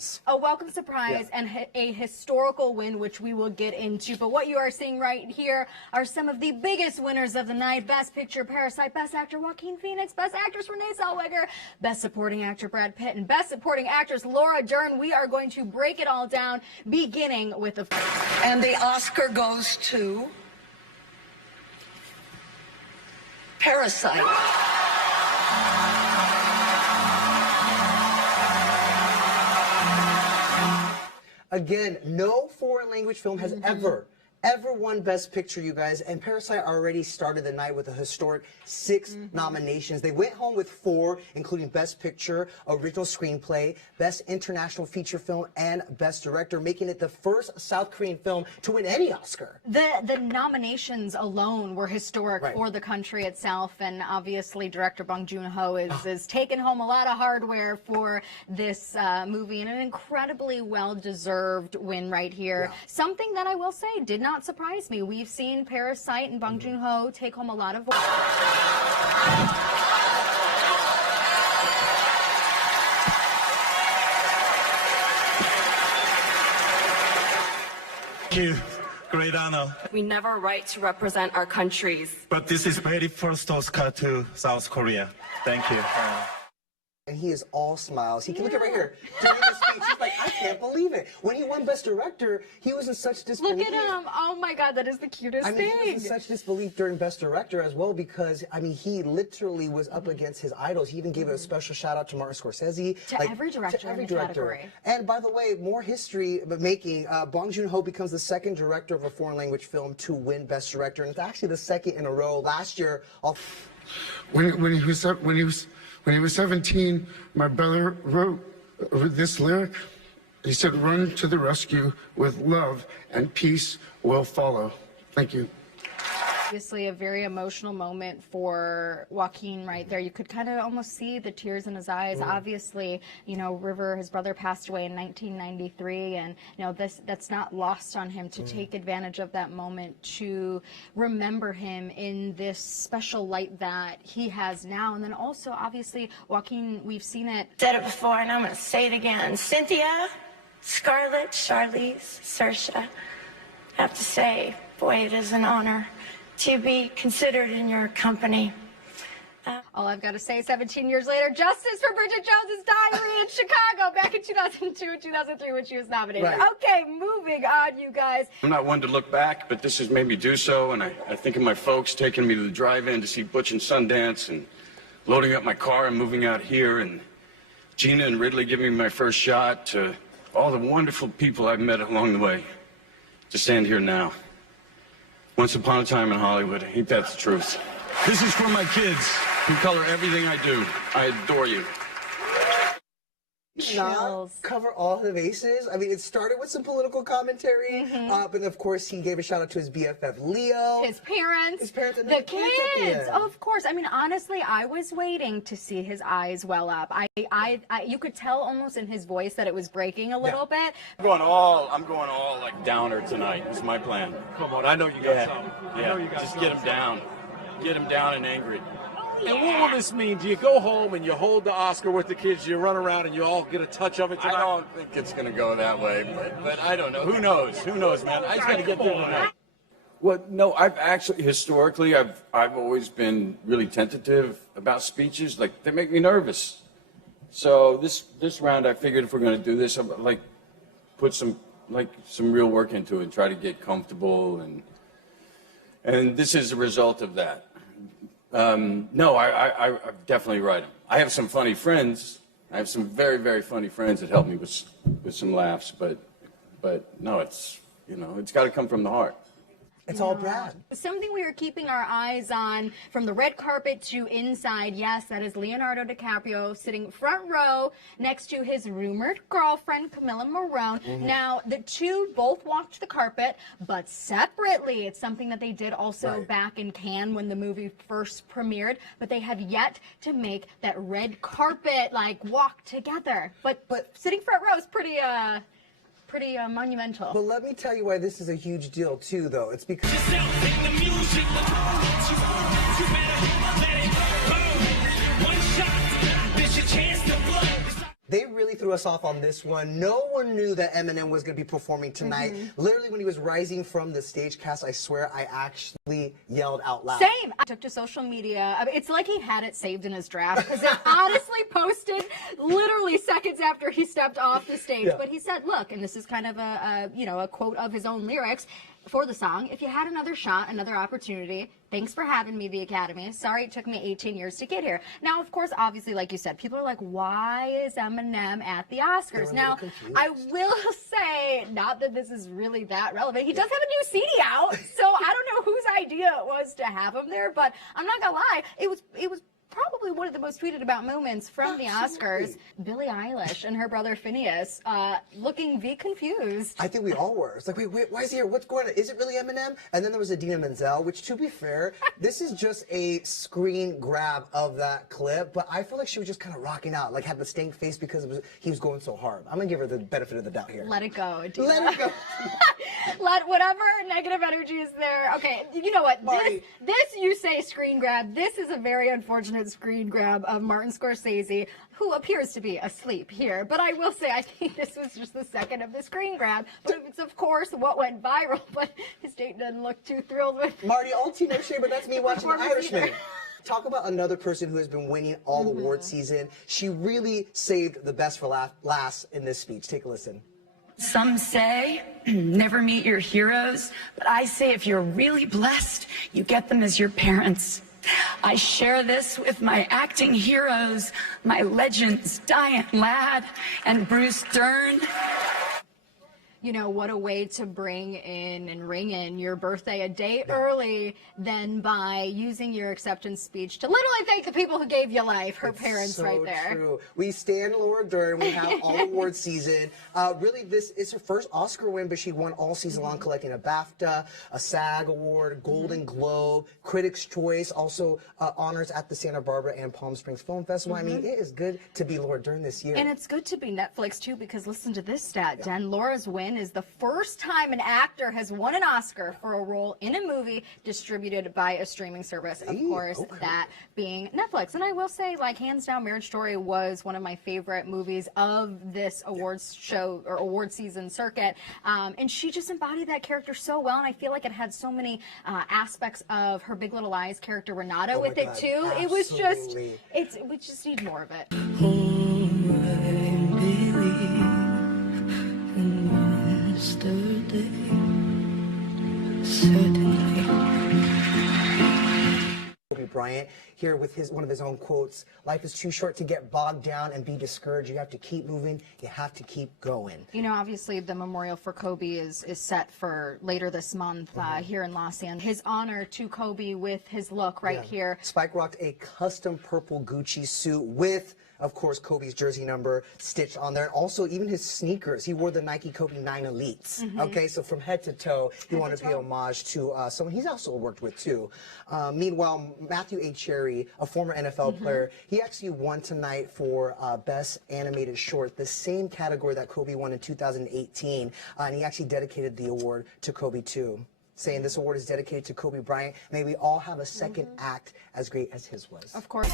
surprise. A welcome surprise and a historical win, which we will get into. But what you are seeing right here are some of the biggest winners of the night. Best Picture, Parasite. Best Actor, Joaquin Phoenix. Best Actress, Renee Zellweger. Best Supporting Actor, Brad Pitt. And Best Supporting Actress, Laura Dern. We are going to break it all down, beginning with the... And the Oscar goes to... Parasite. Again, no foreign language film has ever won Best Picture, you guys, and Parasite already started the night with a historic 6 nominations. They went home with 4, including Best Picture, Original Screenplay, Best International Feature Film, and Best Director, making it the first South Korean film to win any Oscar. The nominations alone were historic for the country itself, and obviously director Bong Joon-ho is taking home a lot of hardware for this movie, and an incredibly well-deserved win right here. Something that I will say did not surprise me. We've seen Parasite and Bong Joon-ho take home a lot of... Thank you. Great honor. We never write to represent our countries. But this is very first Oscar to South Korea. Thank you. And he is all smiles. He can look at right here. During the speech, he's like, I can't believe it. When he won Best Director, he was in such disbelief. Look at him. Oh my God, that is the cutest thing. He was in such disbelief during Best Director as well, because, I mean, he literally was up against his idols. He even gave a special shout out to Martin Scorsese. To every director in the category. And by the way, more history making, Bong Joon-ho becomes the second director of a foreign language film to win Best Director. And it's actually the second in a row. Last year, When he was 17, my brother wrote this lyric. He said, "Run to the rescue with love and peace will follow." Thank you. Obviously a very emotional moment for Joaquin right there. You could kind of almost see the tears in his eyes. Obviously, you know, River, his brother, passed away in 1993, and you know, that's not lost on him to take advantage of that moment to remember him in this special light that he has now. And then also, obviously, Joaquin, we've seen it. Said it before, and I'm going to say it again. Cynthia, Scarlett, Charlize, Saoirse, I have to say, boy, it is an honor to be considered in your company. All I've got to say, 17 years later, justice for Bridget Jones's Diary in Chicago back in 2002 and 2003 when she was nominated. Okay, moving on, you guys. I'm not one to look back, but this has made me do so, and I think of my folks taking me to the drive-in to see Butch and Sundance, and loading up my car and moving out here, and Gina and Ridley giving me my first shot, to all the wonderful people I've met along the way, to stand here now. Once upon a time in Hollywood. Ain't that the truth? This is for my kids who color everything I do. I adore you. Not cover all the bases. I mean, it started with some political commentary, but of course he gave a shout out to his BFF Leo, his parents, and the kids. Of course. I mean, honestly, I was waiting to see his eyes well up. You could tell almost in his voice that it was breaking a little bit. I'm going all like downer tonight. Is my plan. Come on, I know you got something. I know you got just something. Get him down and angry. And what will this mean? Do you go home and you hold the Oscar with the kids, you run around and you all get a touch of it tonight? I don't think it's going to go that way, but I don't know. Who knows? Who knows, man? I just got to get through tonight. Well, no, I've actually, historically, I've always been really tentative about speeches. Like, they make me nervous. So this round, I figured if we're going to do this, I'm like, put some real work into it and try to get comfortable, and this is a result of that. No, I definitely write them. I have some funny friends. I have some very, very funny friends that help me with some laughs, but no, it's got to come from the heart. It's all Brad. Something we are keeping our eyes on from the red carpet to inside. Yes, that is Leonardo DiCaprio sitting front row next to his rumored girlfriend, Camilla Morrone. Now, the two both walked the carpet, but separately. It's something that they did also back in Cannes when the movie first premiered, but they have yet to make that red carpet, like, walk together. But sitting front row is pretty monumental. But let me tell you why this is a huge deal too, though. It's because They really threw us off on this one. No one knew that Eminem was going to be performing tonight. Literally, when he was rising from the stage cast, I swear I actually yelled out loud. Same. I took to social media. I mean, it's like he had it saved in his draft because it honestly posted literally seconds after he stepped off the stage. Yeah. But he said, "Look," and this is kind of a quote of his own lyrics for the song. "If you had another shot, another opportunity, thanks for having me, the Academy. Sorry it took me 18 years to get here." Now, of course, obviously, like you said, people are like, why is Eminem at the Oscars? Now, I will say, not that this is really that relevant, he does have a new CD out, so I don't know whose idea it was to have him there, but I'm not gonna lie, it was probably one of the most tweeted about moments from the Oscars. Billie Eilish and her brother Phineas looking confused. I think we all were. It's like, wait, why is he here? What's going on? Is it really Eminem? And then there was Idina Menzel, which, to be fair, this is just a screen grab of that clip, but I feel like she was just kind of rocking out, like had the stank face because he was going so hard. I'm going to give her the benefit of the doubt here. Let it go, Idina. Let it go. Let whatever negative energy is there. Okay, you know what? Marty. This you say screen grab. This is a very unfortunate screen grab of Martin Scorsese, who appears to be asleep here. But I will say, I think this was just the second of the screen grab. But it's, of course, what went viral. But his date doesn't look too thrilled with Marty, all tea, no shade, but that's me watching The performance Irishman. either. Talk about another person who has been winning all award season. She really saved the best for last in this speech. Take a listen. Some say never meet your heroes, but I say if you're really blessed, you get them as your parents. I share this with my acting heroes, my legends, Diane Ladd and Bruce Dern. You know, what a way to bring in and ring in your birthday a day early than by using your acceptance speech to literally thank the people who gave you life, her parents so right there. True. We stand Laura Dern. We have all award season. Really, this is her first Oscar win, but she won all season long, collecting a BAFTA, a SAG award, Golden Globe, Critics' Choice, also honors at the Santa Barbara and Palm Springs Film Festival. I mean, it is good to be Laura Dern this year. And it's good to be Netflix, too, because listen to this stat, Den. Laura's win is the first time an actor has won an Oscar for a role in a movie distributed by a streaming service. Of course, that being Netflix. And I will say, like, hands down, Marriage Story was one of my favorite movies of this awards show or award season circuit. And she just embodied that character so well. And I feel like it had so many aspects of her Big Little Lies character, Renata, with it, too. Absolutely. It was just, we just need more of it. Kobe Bryant here with one of his own quotes. Life is too short to get bogged down and be discouraged. You have to keep moving. You have to keep going. You know, obviously the memorial for Kobe is set for later this month here in Los Angeles. His honor to Kobe with his look right here. Spike rocked a custom purple Gucci suit with, of course, Kobe's jersey number stitched on there. And also, even his sneakers. He wore the Nike Kobe 9 Elites. Okay, so from head to toe, he wanted to pay homage to someone he's also worked with, too. Meanwhile, Matthew A. Cherry, a former NFL player, he actually won tonight for Best Animated Short, the same category that Kobe won in 2018. And he actually dedicated the award to Kobe, too, saying this award is dedicated to Kobe Bryant. May we all have a second act as great as his was. Of course.